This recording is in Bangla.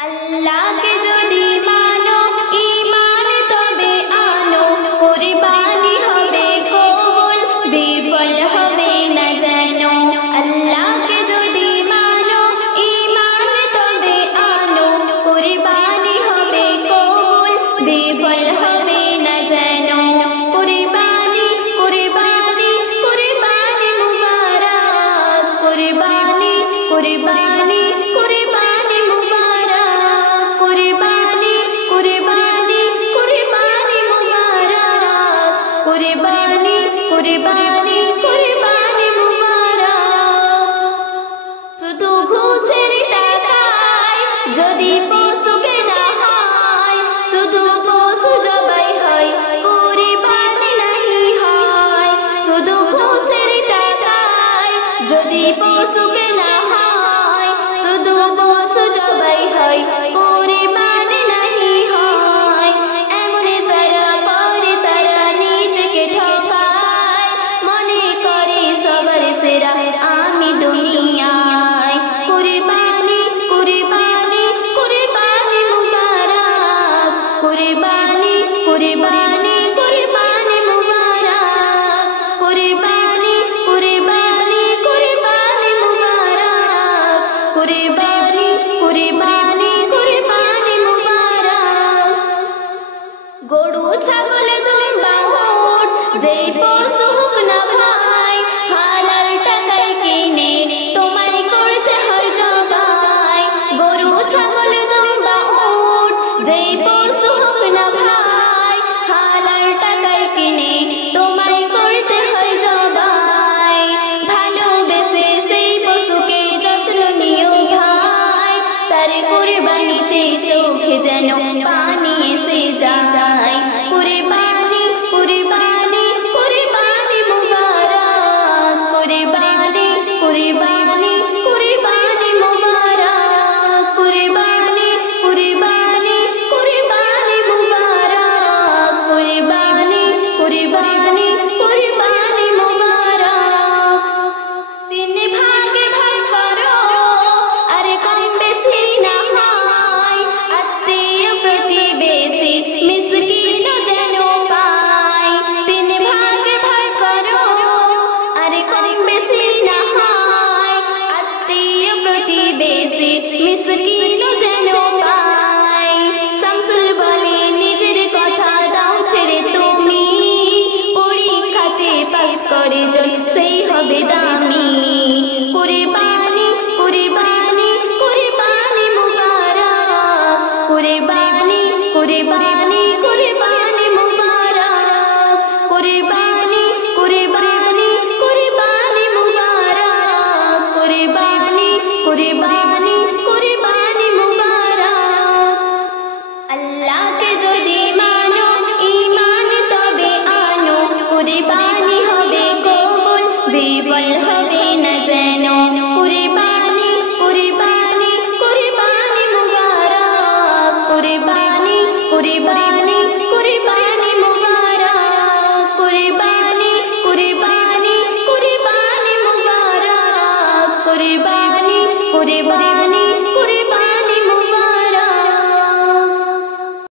আল্লাহকে যদি মানো ঈমান তবে আনো, কুরবানি হবে কবুল, বিফল হবে না যেন। আল্লাহকে যদি মানো ঈমান তবে আনো, কুরবানি হবে কবুল, বিফল হবে না যেন। কুরবানি কুরবানি কুরবানি মুবারক, কুরবানি কুরবানি কুরবানি মুবারক, কুরবানি কুরবানি কুরবানি মুবারক, কুরবানি কুরবানি কুরবানি মুবারক। শুধু ঘুষের টাকায় যদি পশু কেনা হয়, শুধু পশু জবাই হয়, কুরবানি নাহি হয়। শুধু ঘুষের টাকায় যদি পশু কেনা হয়, শুধু পশু জবাই হয়, কুরবানি নাহি হয়। এমন যারা করে তারা নিজেকে ঠকায়, মনে করে সবার সেরা আমি দুনিয়ায়। কুরবানি কুরবানি কুরবানি মুবারক, কুরবানি কুরবানি কুরবানি মুবারক, কুরবানি কুরবানি কুরবানি মুবারক, কুরবানি কুরবানি কুরবানি মুবারক। গরু ছাগল দুম্বা উট যেই পশু হোক না ভাই, হালাল টাকায় কিনে তোমায় করতে হয় জবাই। গরু ছাগল দুম্বা উট যেই পশু হোক না ভাই, হালাল টাকায় কিনে তোমায় করতে হয় জবাই। ভালোবেসে সেই পশুকে যত্ন নিও ভাই, তার কুরবানিতে চোখে যেন পানি এসে যায়। কুরবানি কুরবানি কুরবানি মুবারক, কুরবানি কুরবানি কুরবানি মুবারক, কুরবানি কুরবানি কুরবানি মুবারক, কুরবানি কুরবানি কুরবানি মুবারক। তিন ভাগে ভাগ করো আর কম বেশি না হয়, আত্মীয় প্রতিবেশী মিসকিন যেন পায়। তিন ভাগে ভাগ করো আর কম বেশি না হয়, আত্মীয় প্রতিবেশী মিসকিন যেন পায়। শামসুল বলে নিজের কথা দাও ছেড়ে তুমি, পরীক্ষাতে পাস করে যদি সেই হবে দামি। কুরবানি কুরবানি কুরবানি মুবারক, কুরবানি কুরবানি কুরবানি মুবারক, কুরবানি কুরবানি কুরবানি মুবারক, কুরবানি